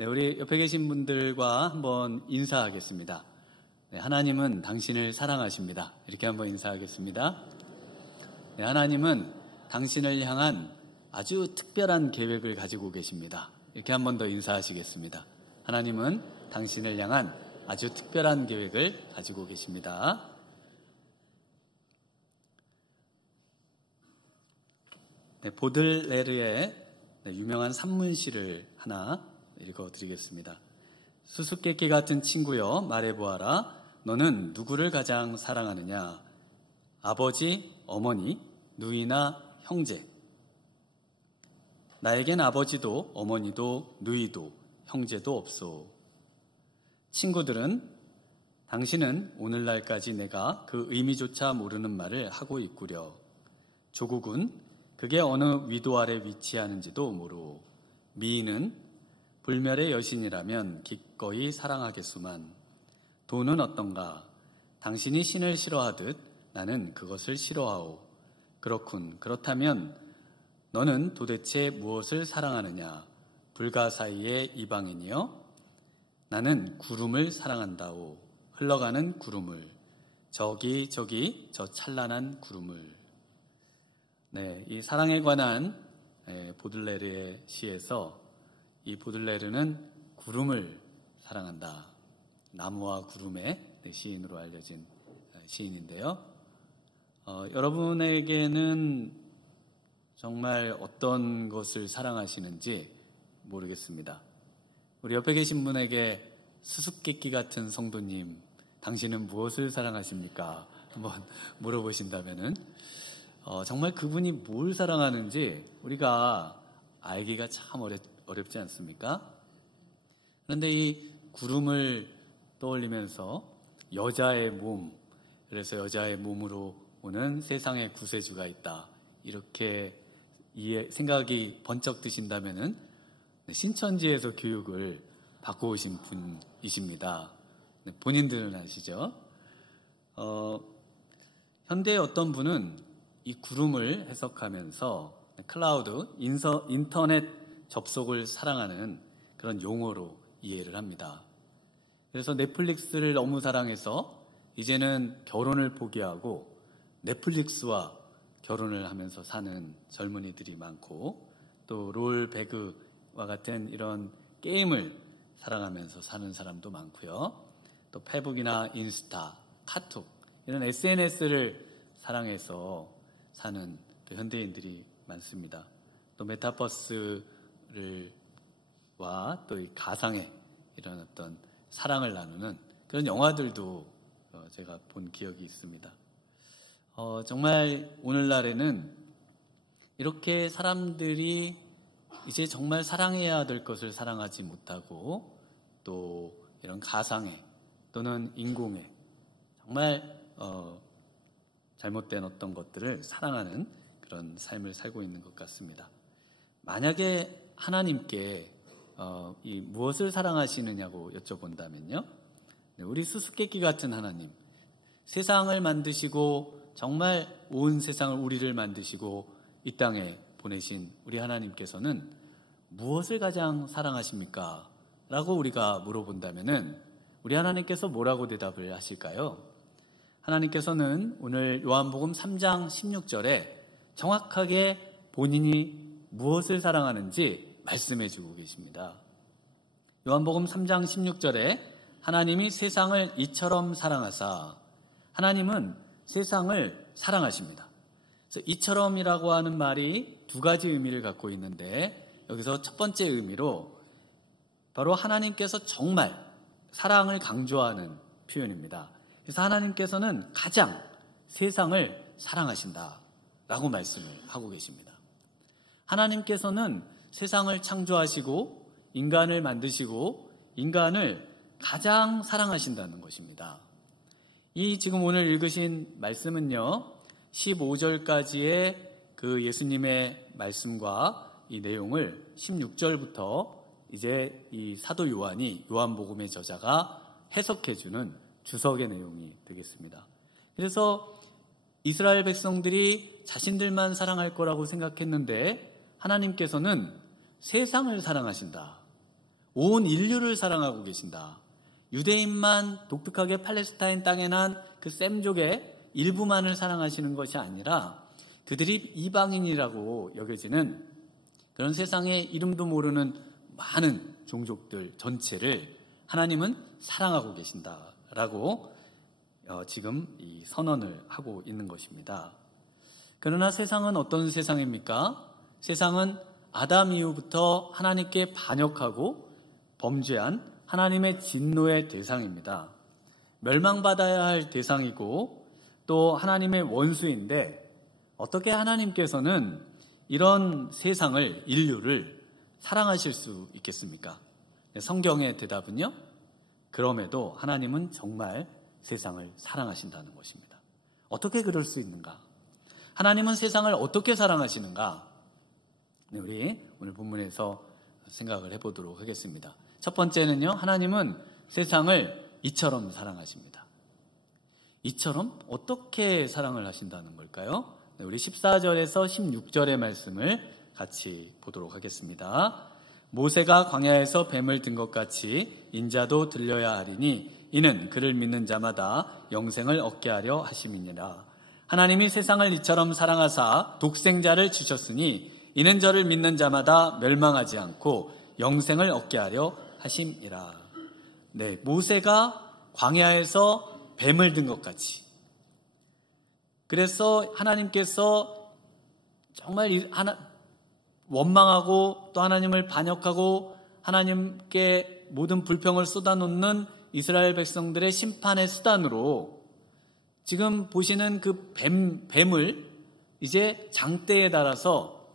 네, 우리 옆에 계신 분들과 한번 인사하겠습니다. 네, 하나님은 당신을 사랑하십니다. 이렇게 한번 인사하겠습니다. 네, 하나님은 당신을 향한 아주 특별한 계획을 가지고 계십니다. 이렇게 한번 더 인사하시겠습니다. 하나님은 당신을 향한 아주 특별한 계획을 가지고 계십니다. 네, 보들레르의 유명한 산문시를 하나 읽어드리겠습니다. 수수께끼 같은 친구여 말해보아라. 너는 누구를 가장 사랑하느냐? 아버지, 어머니, 누이나 형제. 나에겐 아버지도 어머니도 누이도 형제도 없소. 친구들은 당신은 오늘날까지 내가 그 의미조차 모르는 말을 하고 있구려. 조국은 그게 어느 위도 아래 위치하는지도 모르오. 미인은 불멸의 여신이라면 기꺼이 사랑하겠소만. 돈은 어떤가? 당신이 신을 싫어하듯 나는 그것을 싫어하오. 그렇군. 그렇다면 너는 도대체 무엇을 사랑하느냐? 불가사의의 이방인이여? 나는 구름을 사랑한다오. 흘러가는 구름을. 저기 저 찬란한 구름을. 네, 이 사랑에 관한 보들레르의 시에서 이 보들레르는 구름을 사랑한다. 나무와 구름의 시인으로 알려진 시인인데요. 여러분에게는 정말 어떤 것을 사랑하시는지 모르겠습니다. 우리 옆에 계신 분에게 수수께끼 같은 성도님, 당신은 무엇을 사랑하십니까? 한번 물어보신다면은 정말 그분이 뭘 사랑하는지 우리가 알기가 참 어렵지 않습니까? 그런데 이 구름을 떠올리면서 여자의 몸, 그래서 여자의 몸으로 오는 세상의 구세주가 있다. 이렇게 생각이 번쩍 드신다면은 신천지에서 교육을 받고 오신 분이십니다. 본인들은 아시죠? 현대의 어떤 분은 이 구름을 해석하면서 클라우드, 인터넷 접속을 사랑하는 그런 용어로 이해를 합니다. 그래서 넷플릭스를 너무 사랑해서 이제는 결혼을 포기하고 넷플릭스와 결혼을 하면서 사는 젊은이들이 많고, 또 롤배그와 같은 이런 게임을 사랑하면서 사는 사람도 많고요. 또 페북이나 인스타, 카톡 이런 SNS를 사랑해서 사는 현대인들이 많습니다. 또 메타버스와 또 이 가상의 이런 어떤 사랑을 나누는 그런 영화들도 제가 본 기억이 있습니다. 정말 오늘날에는 이렇게 사람들이 이제 정말 사랑해야 될 것을 사랑하지 못하고, 또 이런 가상의 또는 인공의 정말 잘못된 어떤 것들을 사랑하는 그런 삶을 살고 있는 것 같습니다. 만약에 하나님께 이 무엇을 사랑하시느냐고 여쭤본다면요, 우리 수수께끼 같은 하나님, 세상을 만드시고 정말 온 세상을 우리를 만드시고 이 땅에 보내신 우리 하나님께서는 무엇을 가장 사랑하십니까? 라고 우리가 물어본다면은 우리 하나님께서 뭐라고 대답을 하실까요? 하나님께서는 오늘 요한복음 3장 16절에 정확하게 본인이 무엇을 사랑하는지 말씀해 주고 계십니다. 요한복음 3장 16절에 하나님이 세상을 이처럼 사랑하사, 하나님은 세상을 사랑하십니다. 그래서 이처럼이라고 하는 말이 두 가지 의미를 갖고 있는데, 여기서 첫 번째 의미로 바로 하나님께서 정말 사랑을 강조하는 표현입니다. 그래서 하나님께서는 가장 세상을 사랑하신다라고 말씀을 하고 계십니다. 하나님께서는 세상을 창조하시고 인간을 만드시고 인간을 가장 사랑하신다는 것입니다. 이 지금 오늘 읽으신 말씀은요, 15절까지의 그 예수님의 말씀과 이 내용을 16절부터 이제 이 사도 요한이, 요한복음의 저자가 해석해주는 주석의 내용이 되겠습니다. 그래서 이스라엘 백성들이 자신들만 사랑할 거라고 생각했는데 하나님께서는 세상을 사랑하신다. 온 인류를 사랑하고 계신다. 유대인만 독특하게 팔레스타인 땅에 난 그 셈족의 일부만을 사랑하시는 것이 아니라 그들이 이방인이라고 여겨지는 그런 세상에 이름도 모르는 많은 종족들 전체를 하나님은 사랑하고 계신다라고 지금 이 선언을 하고 있는 것입니다. 그러나 세상은 어떤 세상입니까? 세상은 아담 이후부터 하나님께 반역하고 범죄한 하나님의 진노의 대상입니다. 멸망받아야 할 대상이고 또 하나님의 원수인데 어떻게 하나님께서는 이런 세상을, 인류를 사랑하실 수 있겠습니까? 성경의 대답은요, 그럼에도 하나님은 정말 세상을 사랑하신다는 것입니다. 어떻게 그럴 수 있는가? 하나님은 세상을 어떻게 사랑하시는가? 우리 오늘 본문에서 생각을 해보도록 하겠습니다. 첫 번째는요, 하나님은 세상을 이처럼 사랑하십니다. 이처럼 어떻게 사랑을 하신다는 걸까요? 우리 14절에서 16절의 말씀을 같이 보도록 하겠습니다. 모세가 광야에서 뱀을 든 것 같이 인자도 들려야 하리니 이는 그를 믿는 자마다 영생을 얻게 하려 하심이니라. 하나님이 세상을 이처럼 사랑하사 독생자를 주셨으니 이는 저를 믿는 자마다 멸망하지 않고 영생을 얻게 하려 하심이라. 네, 모세가 광야에서 뱀을 든 것 같이. 그래서 하나님께서 정말 원망하고 또 하나님을 반역하고 하나님께 모든 불평을 쏟아놓는 이스라엘 백성들의 심판의 수단으로 지금 보시는 그 뱀을 이제 장대에 달아서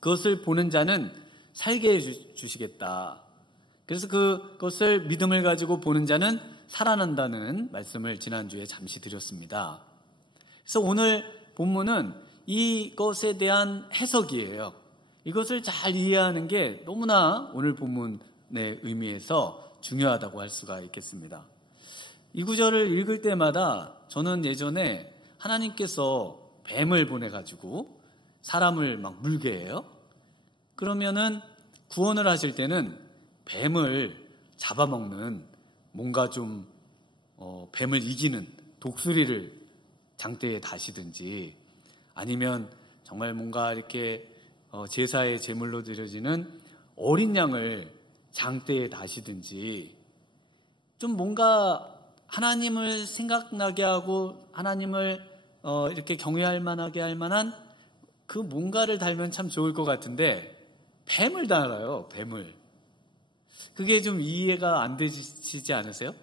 그것을 보는 자는 살게 해주시겠다. 그래서 그것을 믿음을 가지고 보는 자는 살아난다는 말씀을 지난주에 잠시 드렸습니다. 그래서 오늘 본문은 이것에 대한 해석이에요. 이것을 잘 이해하는 게 너무나 오늘 본문의 의미에서 중요하다고 할 수가 있겠습니다. 이 구절을 읽을 때마다 저는 예전에 하나님께서 뱀을 보내가지고 사람을 막 물게 해요. 그러면은 구원을 하실 때는 뱀을 잡아먹는 뭔가 좀 뱀을 이기는 독수리를 장대에 다시든지 아니면 정말 뭔가 이렇게 제사의 제물로 드려지는 어린 양을 장대에 다시든지 좀 뭔가 하나님을 생각나게 하고 하나님을 이렇게 경외할 만하게 할 만한 그 뭔가를 달면 참 좋을 것 같은데 뱀을 달아요. 뱀을. 그게 좀 이해가 안 되시지 않으세요?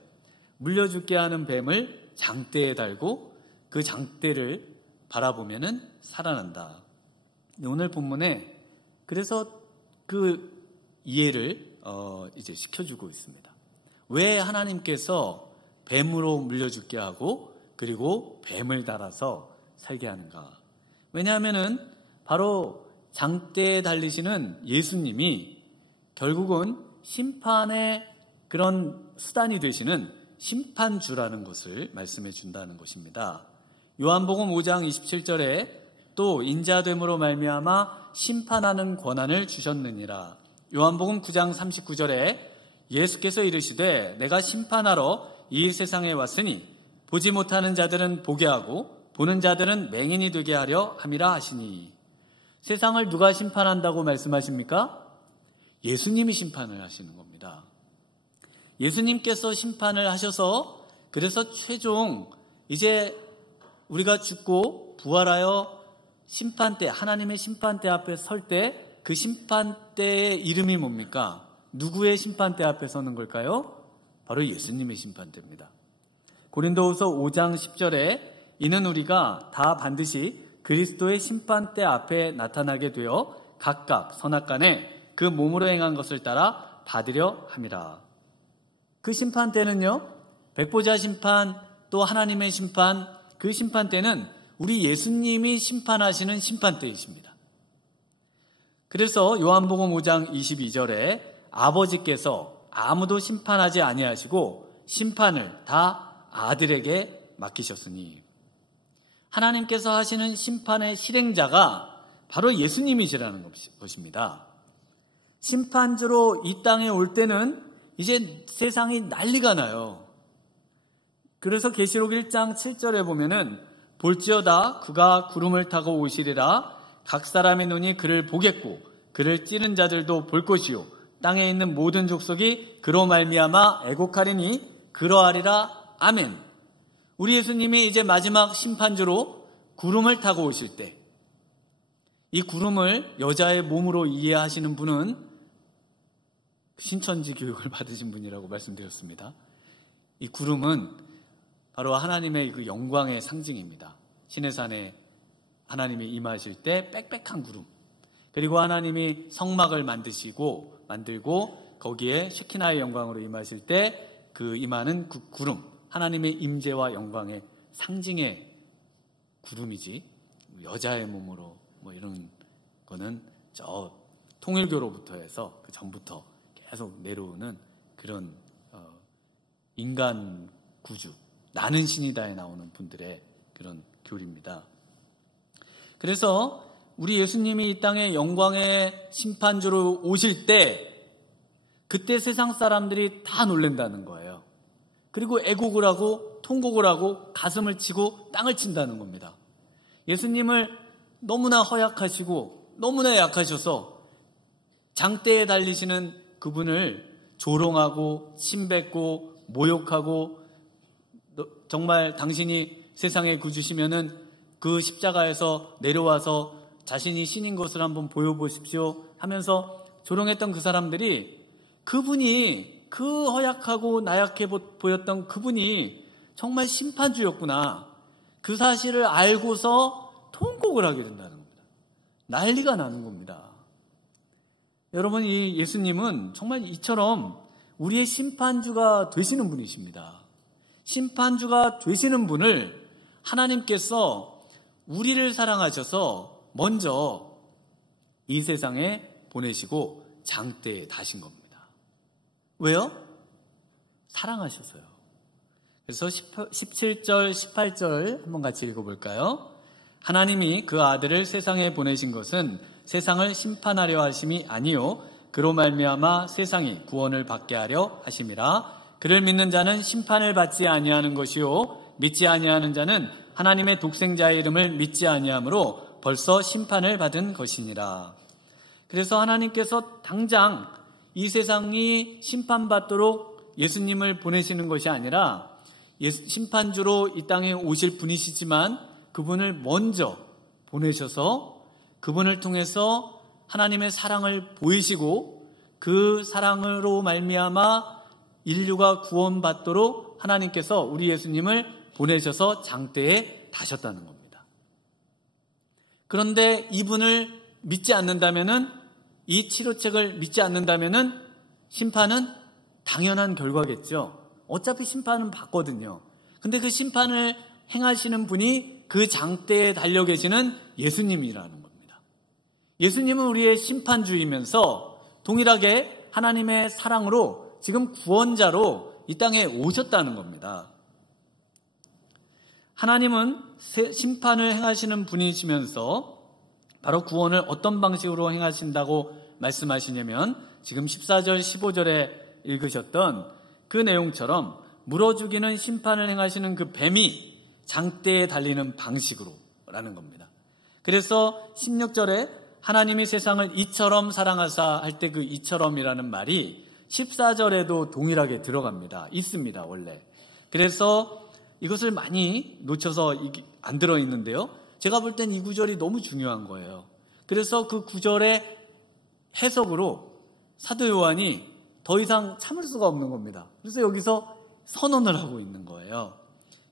물려 죽게 하는 뱀을 장대에 달고 그 장대를 바라보면은 살아난다. 오늘 본문에 그래서 그 이해를 이제 시켜주고 있습니다. 왜 하나님께서 뱀으로 물려 죽게 하고 그리고 뱀을 달아서 살게 하는가? 왜냐하면은 바로 장대에 달리시는 예수님이 결국은 심판의 그런 수단이 되시는 심판주라는 것을 말씀해 준다는 것입니다. 요한복음 5장 27절에 또 인자됨으로 말미암아 심판하는 권한을 주셨느니라. 요한복음 9장 39절에 예수께서 이르시되 내가 심판하러 이 세상에 왔으니 보지 못하는 자들은 보게 하고 보는 자들은 맹인이 되게 하려 함이라 하시니. 세상을 누가 심판한다고 말씀하십니까? 예수님이 심판을 하시는 겁니다. 예수님께서 심판을 하셔서 그래서 최종 이제 우리가 죽고 부활하여 심판대, 하나님의 심판대 앞에 설 때 그 심판대의 이름이 뭡니까? 누구의 심판대 앞에 서는 걸까요? 바로 예수님의 심판대입니다. 고린도후서 5장 10절에 이는 우리가 다 반드시 그리스도의 심판대 앞에 나타나게 되어 각각 선악간에 그 몸으로 행한 것을 따라 받으려 함이라. 그 심판대는요, 백보자 심판 또 하나님의 심판, 그 심판대는 우리 예수님이 심판하시는 심판대이십니다. 그래서 요한복음 5장 22절에 아버지께서 아무도 심판하지 아니하시고 심판을 다 아들에게 맡기셨으니 하나님께서 하시는 심판의 실행자가 바로 예수님이시라는 것입니다. 심판주로 이 땅에 올 때는 이제 세상이 난리가 나요. 그래서 계시록 1장 7절에 보면은 볼지어다 그가 구름을 타고 오시리라. 각 사람의 눈이 그를 보겠고 그를 찌른 자들도 볼 것이요 땅에 있는 모든 족속이 그로 말미암아 애곡하리니 그러하리라. 아멘. 우리 예수님이 이제 마지막 심판주로 구름을 타고 오실 때, 이 구름을 여자의 몸으로 이해하시는 분은 신천지 교육을 받으신 분이라고 말씀드렸습니다. 이 구름은 바로 하나님의 그 영광의 상징입니다. 시내산에 하나님이 임하실 때 빽빽한 구름, 그리고 하나님이 성막을 만들고 거기에 쉐키나의 영광으로 임하실 때 그 임하는 그 구름, 하나님의 임재와 영광의 상징의 구름이지, 여자의 몸으로 뭐 이런 거는 저 통일교로부터 해서 그 전부터 계속 내려오는 그런 인간 구주, 나는 신이다에 나오는 분들의 그런 교리입니다. 그래서 우리 예수님이 이 땅에 영광의 심판주로 오실 때, 그때 세상 사람들이 다 놀란다는 거예요. 그리고 애곡을 하고 통곡을 하고 가슴을 치고 땅을 친다는 겁니다. 예수님을 너무나 허약하시고 너무나 약하셔서 장대에 달리시는 그분을 조롱하고 침뱉고 모욕하고, 정말 당신이 세상에 구주시면은 그 십자가에서 내려와서 자신이 신인 것을 한번 보여보십시오 하면서 조롱했던 그 사람들이, 그분이, 그 허약하고 나약해 보였던 그분이 정말 심판주였구나, 그 사실을 알고서 통곡을 하게 된다는 겁니다. 난리가 나는 겁니다. 여러분, 이 예수님은 정말 이처럼 우리의 심판주가 되시는 분이십니다. 심판주가 되시는 분을 하나님께서 우리를 사랑하셔서 먼저 이 세상에 보내시고 장대에 다신 겁니다. 왜요? 사랑하셔서요. 그래서 17절, 18절 한번 같이 읽어볼까요? 하나님이 그 아들을 세상에 보내신 것은 세상을 심판하려 하심이 아니요 그로 말미암아 세상이 구원을 받게 하려 하심이라. 그를 믿는 자는 심판을 받지 아니하는 것이요 믿지 아니하는 자는 하나님의 독생자의 이름을 믿지 아니하므로 벌써 심판을 받은 것이니라. 그래서 하나님께서 당장 이 세상이 심판받도록 예수님을 보내시는 것이 아니라, 심판주로 이 땅에 오실 분이시지만 그분을 먼저 보내셔서 그분을 통해서 하나님의 사랑을 보이시고 그 사랑으로 말미암아 인류가 구원받도록 하나님께서 우리 예수님을 보내셔서 장대에 다셨다는 겁니다. 그런데 이분을 믿지 않는다면은, 이 치료책을 믿지 않는다면은 심판은 당연한 결과겠죠. 어차피 심판은 받거든요. 근데 그 심판을 행하시는 분이 그 장대에 달려 계시는 예수님이라는 겁니다. 예수님은 우리의 심판주이면서 동일하게 하나님의 사랑으로 지금 구원자로 이 땅에 오셨다는 겁니다. 하나님은 심판을 행하시는 분이시면서 바로 구원을 어떤 방식으로 행하신다고 말씀하시냐면, 지금 14절, 15절에 읽으셨던 그 내용처럼 물어 죽이는 심판을 행하시는 그 뱀이 장대에 달리는 방식으로라는 겁니다. 그래서 16절에 하나님이 세상을 이처럼 사랑하사 할 때 그 이처럼이라는 말이 14절에도 동일하게 들어갑니다. 있습니다, 원래. 그래서 이것을 많이 놓쳐서 안 들어있는데요. 제가 볼 땐 이 구절이 너무 중요한 거예요. 그래서 그 구절의 해석으로 사도 요한이 더 이상 참을 수가 없는 겁니다. 그래서 여기서 선언을 하고 있는 거예요.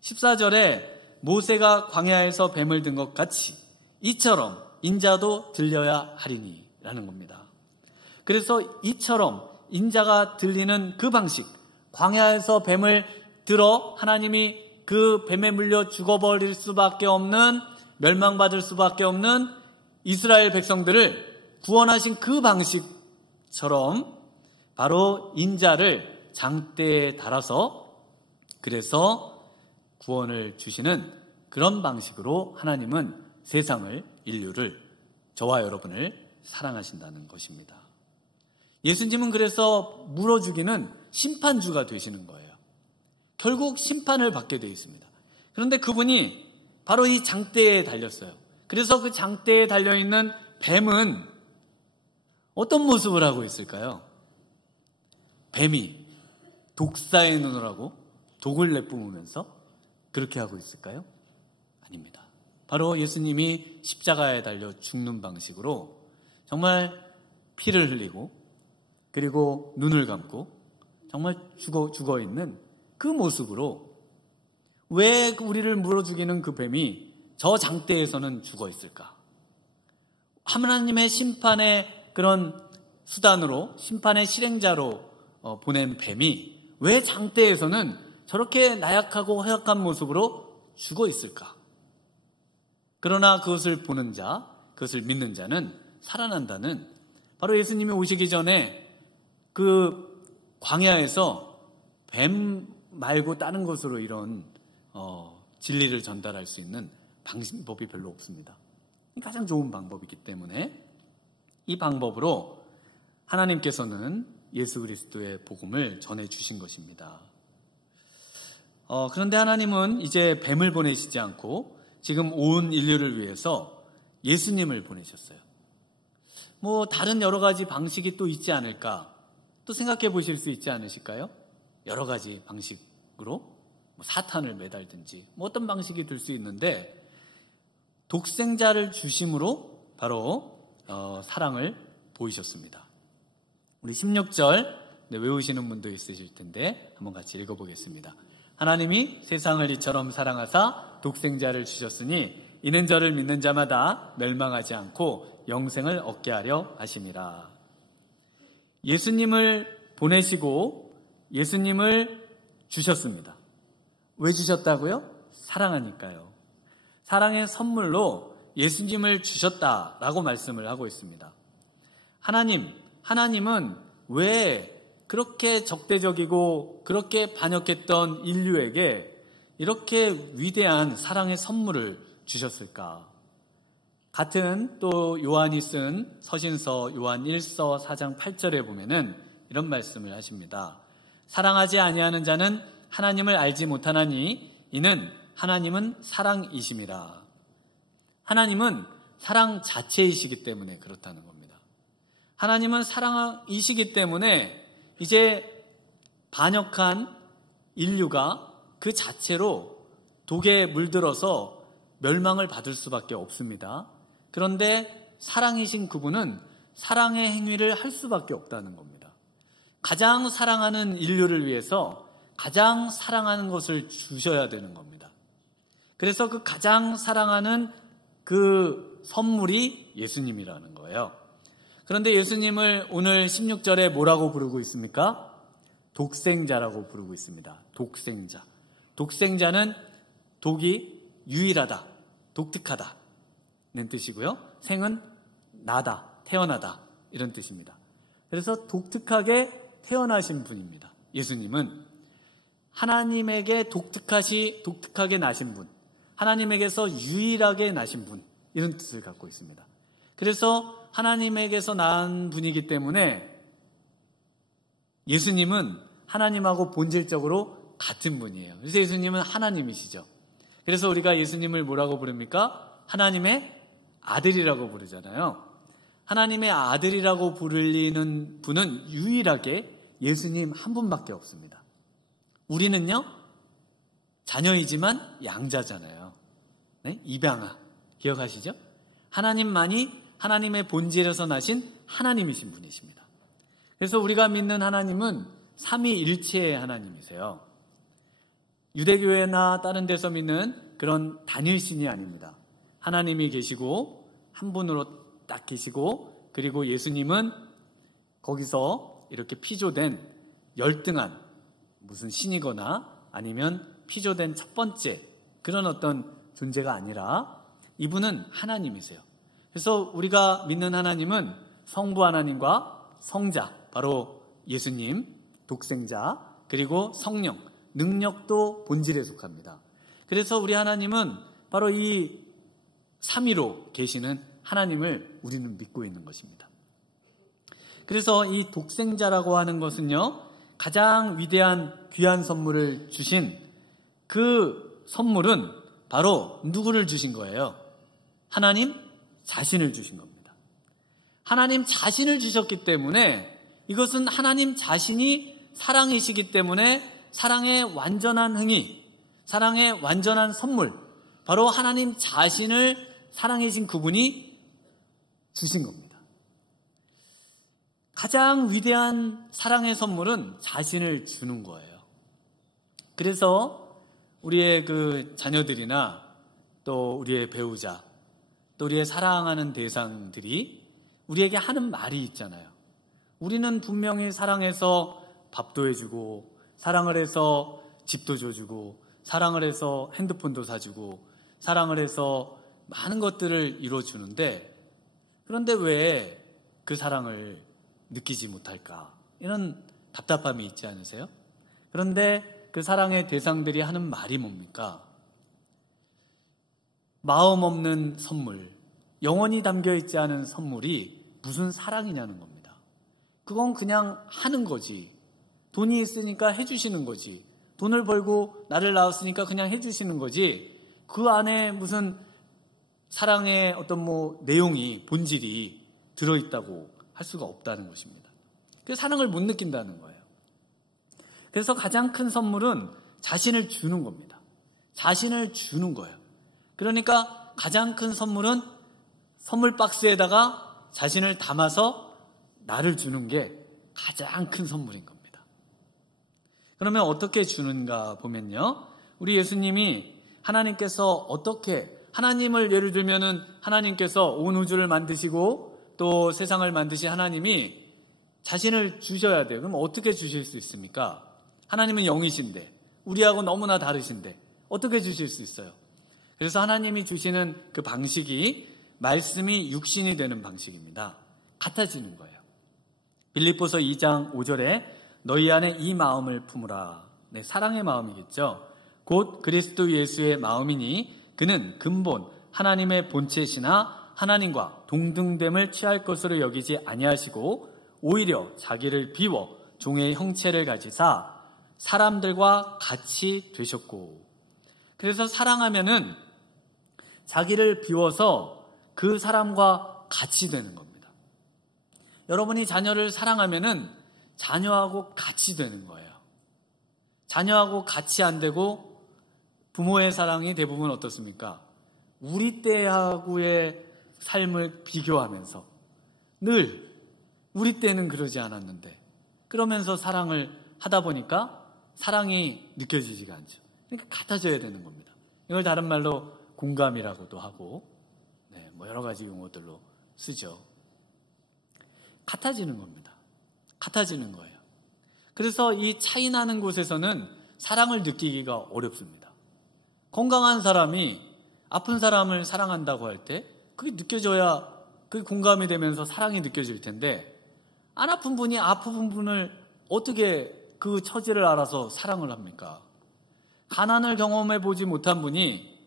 14절에 모세가 광야에서 뱀을 든 것 같이 이처럼 인자도 들려야 하리니 라는 겁니다. 그래서 이처럼 인자가 들리는 그 방식, 광야에서 뱀을 들어 하나님이 그 뱀에 물려 죽어버릴 수밖에 없는, 멸망받을 수밖에 없는 이스라엘 백성들을 구원하신 그 방식처럼 바로 인자를 장대에 달아서, 그래서 구원을 주시는 그런 방식으로 하나님은 세상을, 인류를, 저와 여러분을 사랑하신다는 것입니다. 예수님은 그래서 물어 죽이는 심판주가 되시는 거예요. 결국 심판을 받게 되어 있습니다. 그런데 그분이 바로 이 장대에 달렸어요. 그래서 그 장대에 달려있는 뱀은 어떤 모습을 하고 있을까요? 뱀이 독사의 눈을 하고 독을 내뿜으면서 그렇게 하고 있을까요? 아닙니다. 바로 예수님이 십자가에 달려 죽는 방식으로 정말 피를 흘리고 그리고 눈을 감고 정말 죽어 있는 그 모습으로 왜 우리를 물어 죽이는 그 뱀이 저 장대에서는 죽어 있을까? 하나님의 심판의 그런 수단으로 심판의 실행자로 보낸 뱀이 왜 장대에서는 저렇게 나약하고 허약한 모습으로 죽어 있을까? 그러나 그것을 보는 자, 그것을 믿는 자는 살아난다는 바로 예수님이 오시기 전에 그 광야에서 뱀 말고 다른 것으로 이런 진리를 전달할 수 있는 방법이 별로 없습니다. 가장 좋은 방법이기 때문에 이 방법으로 하나님께서는 예수 그리스도의 복음을 전해주신 것입니다. 그런데 하나님은 이제 뱀을 보내시지 않고 지금 온 인류를 위해서 예수님을 보내셨어요. 다른 여러 가지 방식이 또 있지 않을까 또 생각해 보실 수 있지 않으실까요? 여러 가지 방식으로 사탄을 매달든지 어떤 방식이 될 수 있는데 독생자를 주심으로 바로 사랑을 보이셨습니다. 우리 16절 외우시는 분도 있으실 텐데 한번 같이 읽어보겠습니다. 하나님이 세상을 이처럼 사랑하사 독생자를 주셨으니 이는 저를 믿는 자마다 멸망하지 않고 영생을 얻게 하려 하심이라. 예수님을 보내시고 예수님을 주셨습니다. 왜 주셨다고요? 사랑하니까요. 사랑의 선물로 예수님을 주셨다라고 말씀을 하고 있습니다. 하나님은 왜 그렇게 적대적이고 그렇게 반역했던 인류에게 이렇게 위대한 사랑의 선물을 주셨을까? 같은 또 요한이 쓴 서신서 요한 1서 4장 8절에 보면은 이런 말씀을 하십니다. 사랑하지 아니하는 자는 하나님을 알지 못하나니 이는 하나님은 사랑이심이라. 하나님은 사랑 자체이시기 때문에 그렇다는 겁니다. 하나님은 사랑이시기 때문에 이제 반역한 인류가 그 자체로 독에 물들어서 멸망을 받을 수밖에 없습니다. 그런데 사랑이신 그분은 사랑의 행위를 할 수밖에 없다는 겁니다. 가장 사랑하는 인류를 위해서 가장 사랑하는 것을 주셔야 되는 겁니다. 그래서 그 가장 사랑하는 그 선물이 예수님이라는 거예요. 그런데 예수님을 오늘 16절에 뭐라고 부르고 있습니까? 독생자라고 부르고 있습니다. 독생자. 독생자는 독이 유일하다, 독특하다는 뜻이고요. 생은 나다, 태어나다 이런 뜻입니다. 그래서 독특하게 태어나신 분입니다. 예수님은 하나님에게 독특하게 나신 분, 하나님에게서 유일하게 나신 분 이런 뜻을 갖고 있습니다. 그래서 하나님에게서 난 분이기 때문에 예수님은 하나님하고 본질적으로 같은 분이에요. 그래서 예수님은 하나님이시죠. 그래서 우리가 예수님을 뭐라고 부릅니까? 하나님의 아들이라고 부르잖아요. 하나님의 아들이라고 부르는 분은 유일하게 예수님 한 분밖에 없습니다. 우리는요, 자녀이지만 양자잖아요. 네? 입양아. 기억하시죠? 하나님만이 하나님의 본질에서 나신 하나님이신 분이십니다. 그래서 우리가 믿는 하나님은 삼위일체의 하나님이세요. 유대교회나 다른 데서 믿는 그런 단일신이 아닙니다. 하나님이 계시고 한 분으로 딱 계시고 그리고 예수님은 거기서 이렇게 피조된 열등한 무슨 신이거나 아니면 피조된 첫 번째 그런 어떤 존재가 아니라 이분은 하나님이세요. 그래서 우리가 믿는 하나님은 성부 하나님과 성자, 바로 예수님, 독생자, 그리고 성령, 능력도 본질에 속합니다. 그래서 우리 하나님은 바로 이 삼위로 계시는 하나님을 우리는 믿고 있는 것입니다. 그래서 이 독생자라고 하는 것은요, 가장 위대한 귀한 선물을 주신 그 선물은 바로 누구를 주신 거예요? 하나님 자신을 주신 겁니다. 하나님 자신을 주셨기 때문에, 이것은 하나님 자신이 사랑이시기 때문에 사랑의 완전한 행위, 사랑의 완전한 선물, 바로 하나님 자신을 사랑이신 그분이 주신 겁니다. 가장 위대한 사랑의 선물은 자신을 주는 거예요. 그래서 우리의 그 자녀들이나 또 우리의 배우자, 또 우리의 사랑하는 대상들이 우리에게 하는 말이 있잖아요. 우리는 분명히 사랑해서 밥도 해주고, 사랑을 해서 집도 줘주고, 사랑을 해서 핸드폰도 사주고, 사랑을 해서 많은 것들을 이루어주는데, 그런데 왜 그 사랑을 느끼지 못할까? 이런 답답함이 있지 않으세요? 그런데 그 사랑의 대상들이 하는 말이 뭡니까? 마음 없는 선물, 영원히 담겨있지 않은 선물이 무슨 사랑이냐는 겁니다. 그건 그냥 하는 거지. 돈이 있으니까 해주시는 거지. 돈을 벌고 나를 낳았으니까 그냥 해주시는 거지. 그 안에 무슨 사랑의 어떤 내용이, 본질이 들어있다고 할 수가 없다는 것입니다. 그래서 사랑을 못 느낀다는 거예요. 그래서 가장 큰 선물은 자신을 주는 겁니다. 자신을 주는 거예요. 그러니까 가장 큰 선물은 선물 박스에다가 자신을 담아서 나를 주는 게 가장 큰 선물인 겁니다. 그러면 어떻게 주는가 보면요, 우리 예수님이 하나님께서 어떻게, 하나님을 예를 들면은 하나님께서 온 우주를 만드시고 또 세상을 만드신 하나님이 자신을 주셔야 돼요. 그럼 어떻게 주실 수 있습니까? 하나님은 영이신데, 우리하고 너무나 다르신데 어떻게 주실 수 있어요? 그래서 하나님이 주시는 그 방식이 말씀이 육신이 되는 방식입니다. 같아지는 거예요. 빌립보서 2장 5절에 너희 안에 이 마음을 품으라. 네, 사랑의 마음이겠죠. 곧 그리스도 예수의 마음이니 그는 근본 하나님의 본체시나 하나님과 동등됨을 취할 것으로 여기지 아니하시고 오히려 자기를 비워 종의 형체를 가지사 사람들과 같이 되셨고. 그래서 사랑하면은 자기를 비워서 그 사람과 같이 되는 겁니다. 여러분이 자녀를 사랑하면은 자녀하고 같이 되는 거예요. 자녀하고 같이 안 되고, 부모의 사랑이 대부분 어떻습니까? 우리 때하고의 삶을 비교하면서 늘 우리 때는 그러지 않았는데, 그러면서 사랑을 하다 보니까 사랑이 느껴지지가 않죠. 그러니까 같아져야 되는 겁니다. 이걸 다른 말로 공감이라고도 하고, 여러 가지 용어들로 쓰죠. 같아지는 겁니다. 같아지는 거예요. 그래서 이 차이 나는 곳에서는 사랑을 느끼기가 어렵습니다. 건강한 사람이 아픈 사람을 사랑한다고 할 때 그게 느껴져야 그게 공감이 되면서 사랑이 느껴질 텐데, 안 아픈 분이 아픈 분을 어떻게 그 처지를 알아서 사랑을 합니까? 가난을 경험해 보지 못한 분이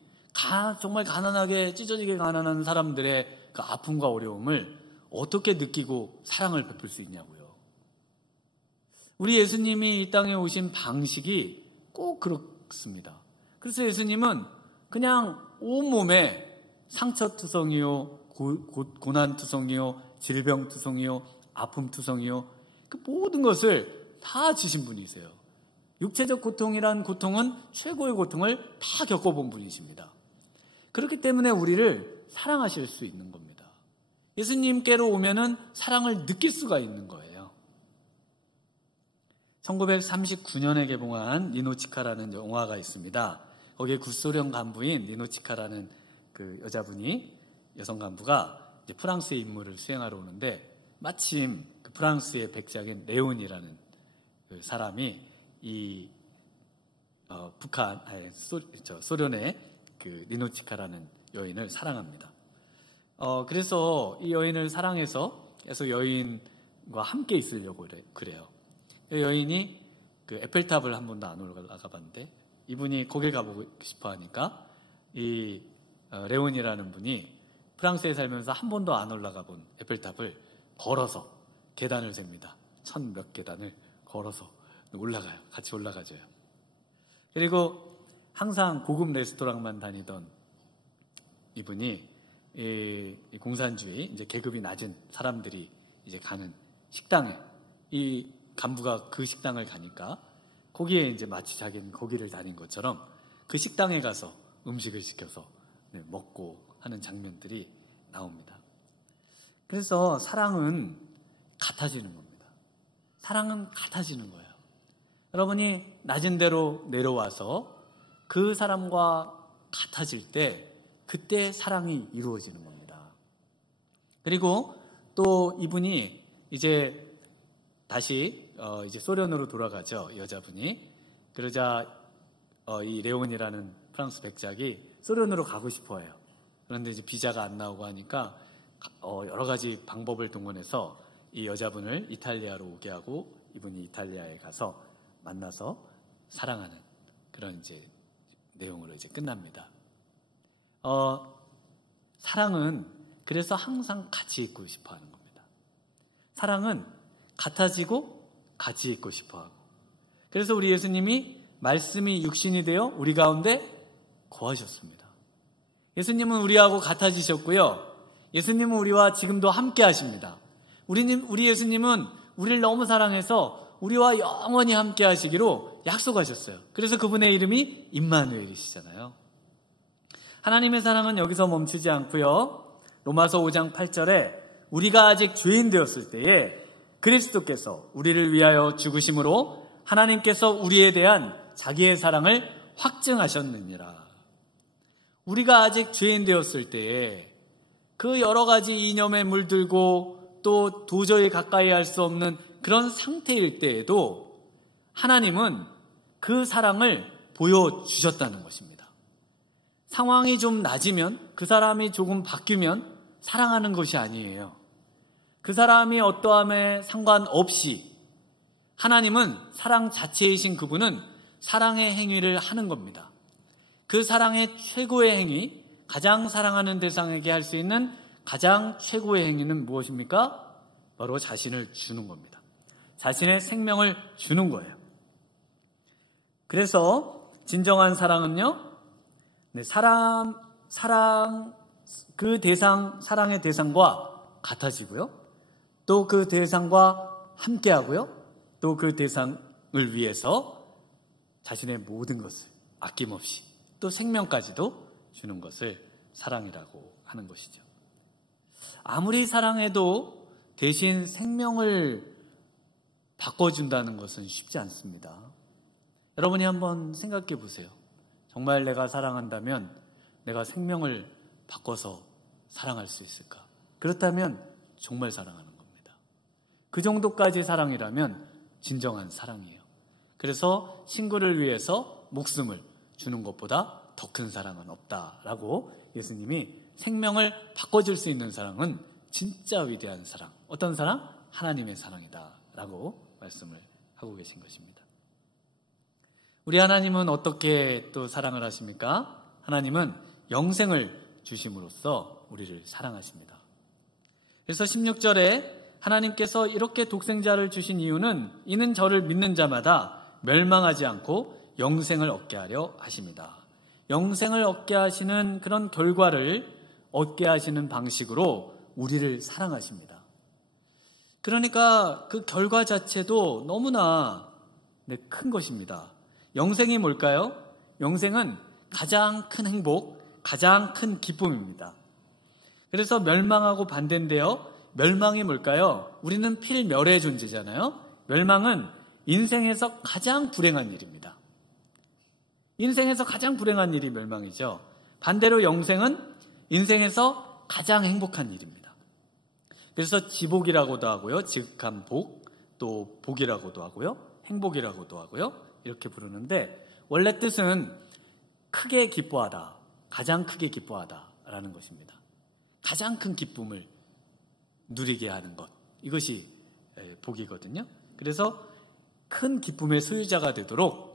정말 가난하게 찢어지게 가난한 사람들의 그 아픔과 어려움을 어떻게 느끼고 사랑을 베풀 수 있냐고요. 우리 예수님이 이 땅에 오신 방식이 꼭 그렇습니다. 그래서 예수님은 그냥 온몸에 상처투성이요, 고난투성이요, 질병투성이요, 아픔투성이요, 그 모든 것을 다 지신 분이세요. 육체적 고통이란 고통은 최고의 고통을 다 겪어본 분이십니다. 그렇기 때문에 우리를 사랑하실 수 있는 겁니다. 예수님께로 오면은 사랑을 느낄 수가 있는 거예요. 1939년에 개봉한 니노치카라는 영화가 있습니다. 거기에 구소련 간부인 니노치카라는 그 여성 간부가 이제 프랑스의 임무를 수행하러 오는데, 마침 그 프랑스의 백작인 레온이라는 그 사람이 이 소련의 그 니노치카라는 여인을 사랑합니다. 그래서 이 여인을 사랑해서 계속 여인과 함께 있으려고 그래요. 그 여인이 그 에펠탑을 한 번도 안 올라가 봤는데, 이분이 거길 가보고 싶어 하니까 이 레온이라는 분이 프랑스에 살면서 한 번도 안 올라가 본 에펠탑을 걸어서 계단을 셉니다. 1000몇 계단을 걸어서 올라가요. 같이 올라가줘요. 그리고 항상 고급 레스토랑만 다니던 이분이 이 공산주의 이제 계급이 낮은 사람들이 이제 가는 식당에 이 간부가 그 식당을 가니까 거기에 이제 마치 자기는 거기를 다닌 것처럼 그 식당에 가서 음식을 시켜서 먹고 하는 장면들이 나옵니다. 그래서 사랑은 같아지는 겁니다. 사랑은 같아지는 거예요. 여러분이 낮은 데로 내려와서 그 사람과 같아질 때 그때 사랑이 이루어지는 겁니다. 그리고 또 이분이 이제 다시 이제 소련으로 돌아가죠. 여자분이. 그러자 이 레온이라는 프랑스 백작이 소련으로 가고 싶어해요. 그런데 이제 비자가 안 나오고 하니까 여러 가지 방법을 동원해서 이 여자분을 이탈리아로 오게 하고 이분이 이탈리아에 가서 만나서 사랑하는 그런 이제 내용으로 이제 끝납니다. 사랑은 그래서 항상 같이 있고 싶어 하는 겁니다. 사랑은 같아지고 같이 있고 싶어 하고. 그래서 우리 예수님이 말씀이 육신이 되어 우리 가운데 거하셨습니다. 예수님은 우리하고 같아지셨고요. 예수님은 우리와 지금도 함께 하십니다. 우리 예수님은 우리를 너무 사랑해서 우리와 영원히 함께 하시기로 약속하셨어요. 그래서 그분의 이름이 임마누엘이시잖아요. 하나님의 사랑은 여기서 멈추지 않고요. 로마서 5장 8절에 우리가 아직 죄인 되었을 때에 그리스도께서 우리를 위하여 죽으심으로 하나님께서 우리에 대한 자기의 사랑을 확증하셨느니라. 우리가 아직 죄인 되었을 때에 그 여러 가지 이념에 물들고 또 도저히 가까이 할 수 없는 그런 상태일 때에도 하나님은 그 사랑을 보여주셨다는 것입니다. 상황이 좀 낮으면 그 사람이 조금 바뀌면 사랑하는 것이 아니에요. 그 사람이 어떠함에 상관없이 하나님은 사랑 자체이신 그분은 사랑의 행위를 하는 겁니다. 그 사랑의 최고의 행위, 가장 사랑하는 대상에게 할 수 있는 가장 최고의 행위는 무엇입니까? 바로 자신을 주는 겁니다. 자신의 생명을 주는 거예요. 그래서 진정한 사랑은요, 사랑의 대상과 같아지고요. 또 그 대상과 함께하고요. 또 그 대상을 위해서 자신의 모든 것을 아낌없이 또 생명까지도 주는 것을 사랑이라고 하는 것이죠. 아무리 사랑해도 대신 생명을 바꿔준다는 것은 쉽지 않습니다. 여러분이 한번 생각해 보세요. 정말 내가 사랑한다면 내가 생명을 바꿔서 사랑할 수 있을까? 그렇다면 정말 사랑하는 겁니다. 그 정도까지 사랑이라면 진정한 사랑이에요. 그래서 친구를 위해서 목숨을 주는 것보다 더 큰 사랑은 없다라고 예수님이 생명을 바꿔줄 수 있는 사랑은 진짜 위대한 사랑. 어떤 사랑? 하나님의 사랑이다라고 말씀을 하고 계신 것입니다. 우리 하나님은 어떻게 또 사랑을 하십니까? 하나님은 영생을 주심으로써 우리를 사랑하십니다. 그래서 16절에 하나님께서 이렇게 독생자를 주신 이유는 이는 저를 믿는 자마다 멸망하지 않고 영생을 얻게 하려 하십니다. 영생을 얻게 하시는 그런 결과를 얻게 하시는 방식으로 우리를 사랑하십니다. 그러니까 그 결과 자체도 너무나 큰 것입니다. 영생이 뭘까요? 영생은 가장 큰 행복, 가장 큰 기쁨입니다. 그래서 멸망하고 반대인데요. 멸망이 뭘까요? 우리는 필멸의 존재잖아요. 멸망은 인생에서 가장 불행한 일입니다. 인생에서 가장 불행한 일이 멸망이죠. 반대로 영생은 인생에서 가장 행복한 일입니다. 그래서 지복이라고도 하고요. 지극한 복, 또 복이라고도 하고요. 행복이라고도 하고요. 이렇게 부르는데 원래 뜻은 크게 기뻐하다, 가장 크게 기뻐하다라는 것입니다. 가장 큰 기쁨을 누리게 하는 것, 이것이 복이거든요. 그래서 큰 기쁨의 소유자가 되도록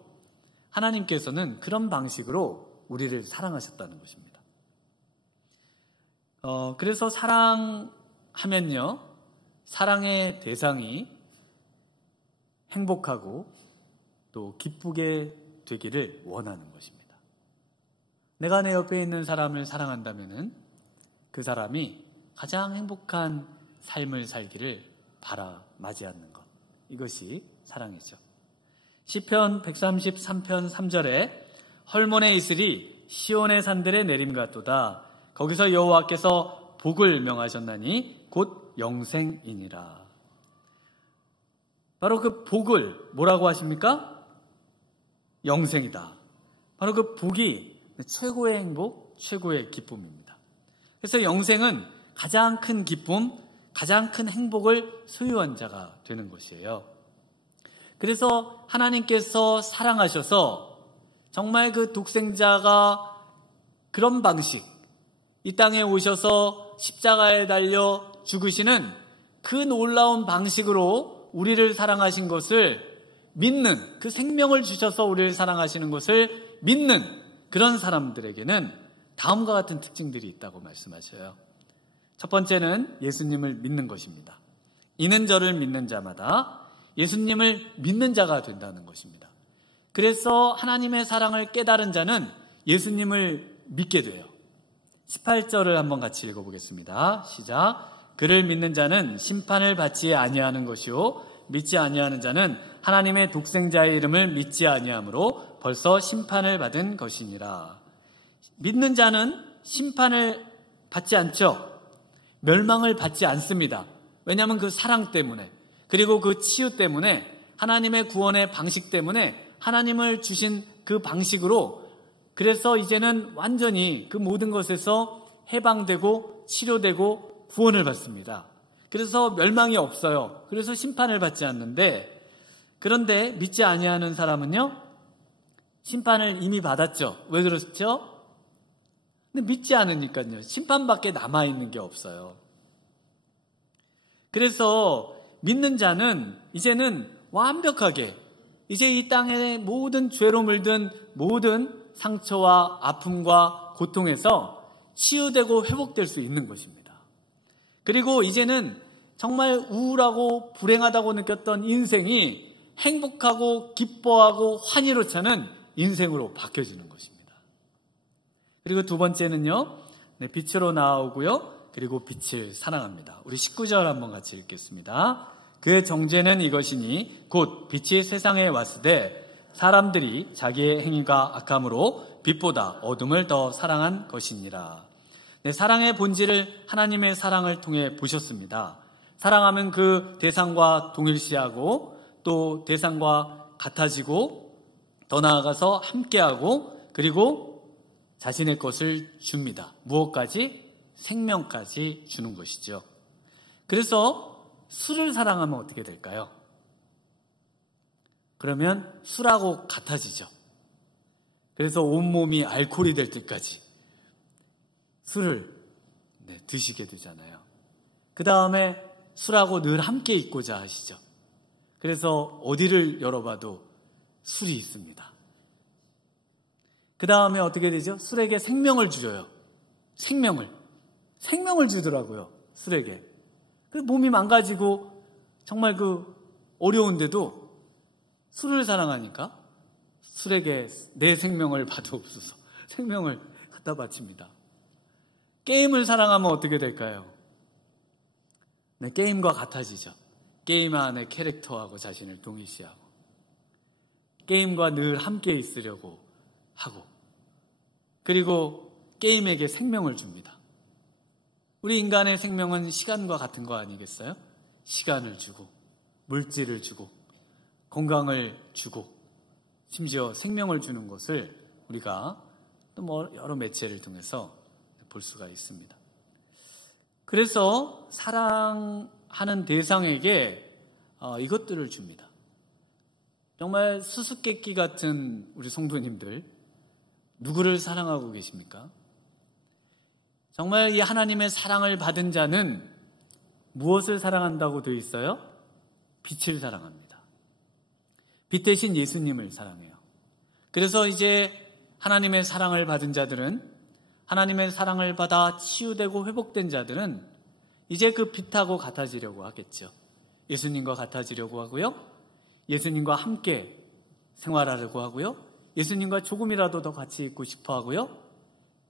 하나님께서는 그런 방식으로 우리를 사랑하셨다는 것입니다. 그래서 사랑하면요, 사랑의 대상이 행복하고 또 기쁘게 되기를 원하는 것입니다. 내가 내 옆에 있는 사람을 사랑한다면 그 사람이 가장 행복한 삶을 살기를 맞이하는 것, 이것이 사랑이죠. 시편 133편 3절에 헐몬의 이슬이 시온의 산들에 내림 같도다. 거기서 여호와께서 복을 명하셨나니 곧 영생이니라. 바로 그 복을 뭐라고 하십니까? 영생이다. 바로 그 복이 최고의 행복, 최고의 기쁨입니다. 그래서 영생은 가장 큰 기쁨, 가장 큰 행복을 소유한 자가 되는 것이에요. 그래서 하나님께서 사랑하셔서 정말 그 독생자가 그런 방식, 이 땅에 오셔서 십자가에 달려 죽으시는 그 놀라운 방식으로 우리를 사랑하신 것을 믿는, 그 생명을 주셔서 우리를 사랑하시는 것을 믿는 그런 사람들에게는 다음과 같은 특징들이 있다고 말씀하셔요. 첫 번째는 예수님을 믿는 것입니다. 이는 저를 믿는 자마다 예수님을 믿는 자가 된다는 것입니다. 그래서 하나님의 사랑을 깨달은 자는 예수님을 믿게 돼요. 18절을 한번 같이 읽어보겠습니다. 시작. 그를 믿는 자는 심판을 받지 아니하는 것이요 믿지 아니하는 자는 하나님의 독생자의 이름을 믿지 아니하므로 벌써 심판을 받은 것이니라. 믿는 자는 심판을 받지 않죠. 멸망을 받지 않습니다. 왜냐하면 그 사랑 때문에, 그리고 그 치유 때문에, 하나님의 구원의 방식 때문에, 하나님을 주신 그 방식으로, 그래서 이제는 완전히 그 모든 것에서 해방되고 치료되고 구원을 받습니다. 그래서 멸망이 없어요. 그래서 심판을 받지 않는데, 그런데 믿지 아니하는 사람은요, 심판을 이미 받았죠. 왜 그렇죠? 근데 믿지 않으니까요, 심판밖에 남아있는 게 없어요. 그래서 믿는 자는 이제는 완벽하게, 이제 이 땅에 모든 죄로 물든 모든 상처와 아픔과 고통에서 치유되고 회복될 수 있는 것입니다. 그리고 이제는 정말 우울하고 불행하다고 느꼈던 인생이 행복하고 기뻐하고 환희로 차는 인생으로 바뀌어지는 것입니다. 그리고 두 번째는요, 빛으로 나오고요, 그리고 빛을 사랑합니다. 우리 19절 한번 같이 읽겠습니다. 그의 정죄는 이것이니 곧 빛이 세상에 왔으되 사람들이 자기의 행위가 악함으로 빛보다 어둠을 더 사랑한 것이니라. 사랑의 본질을 하나님의 사랑을 통해 보셨습니다. 사랑하면 그 대상과 동일시하고 또 대상과 같아지고 더 나아가서 함께하고 그리고 자신의 것을 줍니다. 무엇까지? 생명까지 주는 것이죠. 그래서 술을 사랑하면 어떻게 될까요? 그러면 술하고 같아지죠. 그래서 온몸이 알코올이 될 때까지 술을 드시게 되잖아요. 그 다음에 술하고 늘 함께 있고자 하시죠. 그래서 어디를 열어봐도 술이 있습니다. 그 다음에 어떻게 되죠? 술에게 생명을 주어요. 생명을 주더라고요. 술에게. 그래서 몸이 망가지고 정말 그 어려운데도 술을 사랑하니까 술에게 내 생명을 받아옵소서. 생명을 갖다 바칩니다. 게임을 사랑하면 어떻게 될까요? 게임과 같아지죠. 게임 안에 캐릭터하고 자신을 동일시하고 게임과 늘 함께 있으려고 하고 그리고 게임에게 생명을 줍니다. 우리 인간의 생명은 시간과 같은 거 아니겠어요? 시간을 주고 물질을 주고 건강을 주고 심지어 생명을 주는 것을 우리가 또 여러 매체를 통해서 볼 수가 있습니다. 그래서 사랑하는 대상에게 이것들을 줍니다. 정말 수수께끼 같은 우리 성도님들, 누구를 사랑하고 계십니까? 정말 이 하나님의 사랑을 받은 자는 무엇을 사랑한다고 되어 있어요? 빛을 사랑합니다. 빛 대신 예수님을 사랑해요. 그래서 이제 하나님의 사랑을 받은 자들은, 하나님의 사랑을 받아 치유되고 회복된 자들은 이제 그 빛하고 같아지려고 하겠죠. 예수님과 같아지려고 하고요. 예수님과 함께 생활하려고 하고요. 예수님과 조금이라도 더 같이 있고 싶어 하고요.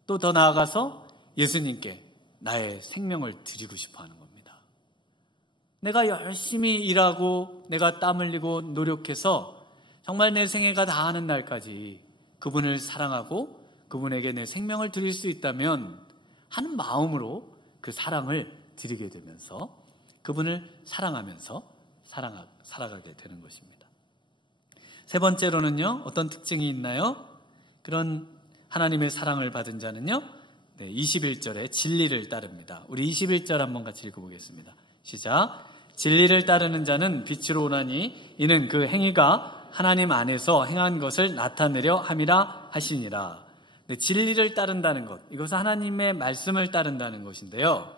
또 더 나아가서 예수님께 나의 생명을 드리고 싶어 하는 겁니다. 내가 열심히 일하고 내가 땀 흘리고 노력해서 정말 내 생애가 다하는 날까지 그분을 사랑하고 그분에게 내 생명을 드릴 수 있다면 하는 마음으로 그 사랑을 드리게 되면서 그분을 사랑하면서 살아가게 되는 것입니다. 세 번째로는요, 어떤 특징이 있나요? 그런 하나님의 사랑을 받은 자는요, 21절에 진리를 따릅니다. 우리 21절 한번 같이 읽어보겠습니다. 시작. 진리를 따르는 자는 빛으로 오나니 이는 그 행위가 하나님 안에서 행한 것을 나타내려 함이라 하시니라. 진리를 따른다는 것, 이것은 하나님의 말씀을 따른다는 것인데요.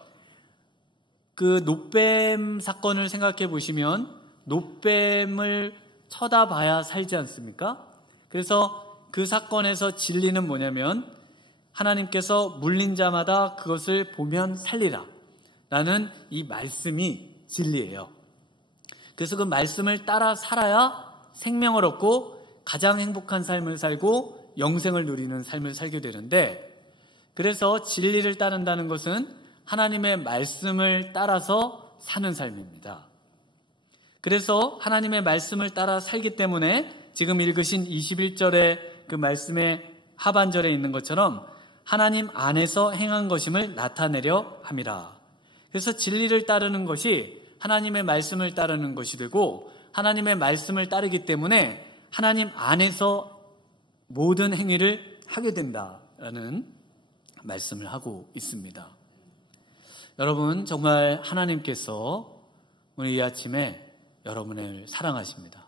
그 놋뱀 사건을 생각해 보시면 놋뱀을 쳐다봐야 살지 않습니까? 그래서 그 사건에서 진리는 뭐냐면 하나님께서 물린 자마다 그것을 보면 살리라 라는 이 말씀이 진리예요. 그래서 그 말씀을 따라 살아야 생명을 얻고 가장 행복한 삶을 살고 영생을 누리는 삶을 살게 되는데, 그래서 진리를 따른다는 것은 하나님의 말씀을 따라서 사는 삶입니다. 그래서 하나님의 말씀을 따라 살기 때문에 지금 읽으신 21절의 그 말씀의 하반절에 있는 것처럼 하나님 안에서 행한 것임을 나타내려 함이라. 그래서 진리를 따르는 것이 하나님의 말씀을 따르는 것이 되고, 하나님의 말씀을 따르기 때문에 하나님 안에서 모든 행위를 하게 된다라는 말씀을 하고 있습니다. 여러분, 정말 하나님께서 오늘 이 아침에 여러분을 사랑하십니다.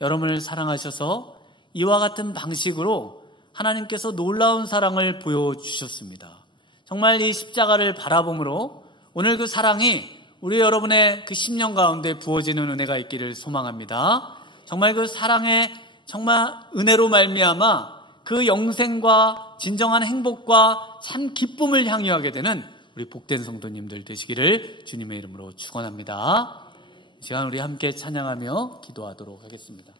여러분을 사랑하셔서 이와 같은 방식으로 하나님께서 놀라운 사랑을 보여주셨습니다. 정말 이 십자가를 바라봄으로 오늘 그 사랑이 우리 여러분의 그 심령 가운데 부어지는 은혜가 있기를 소망합니다. 정말 그 사랑의 정말 은혜로 말미암아 그 영생과 진정한 행복과 참 기쁨을 향유하게 되는 우리 복된 성도님들 되시기를 주님의 이름으로 축원합니다. 이 시간 우리 함께 찬양하며 기도하도록 하겠습니다.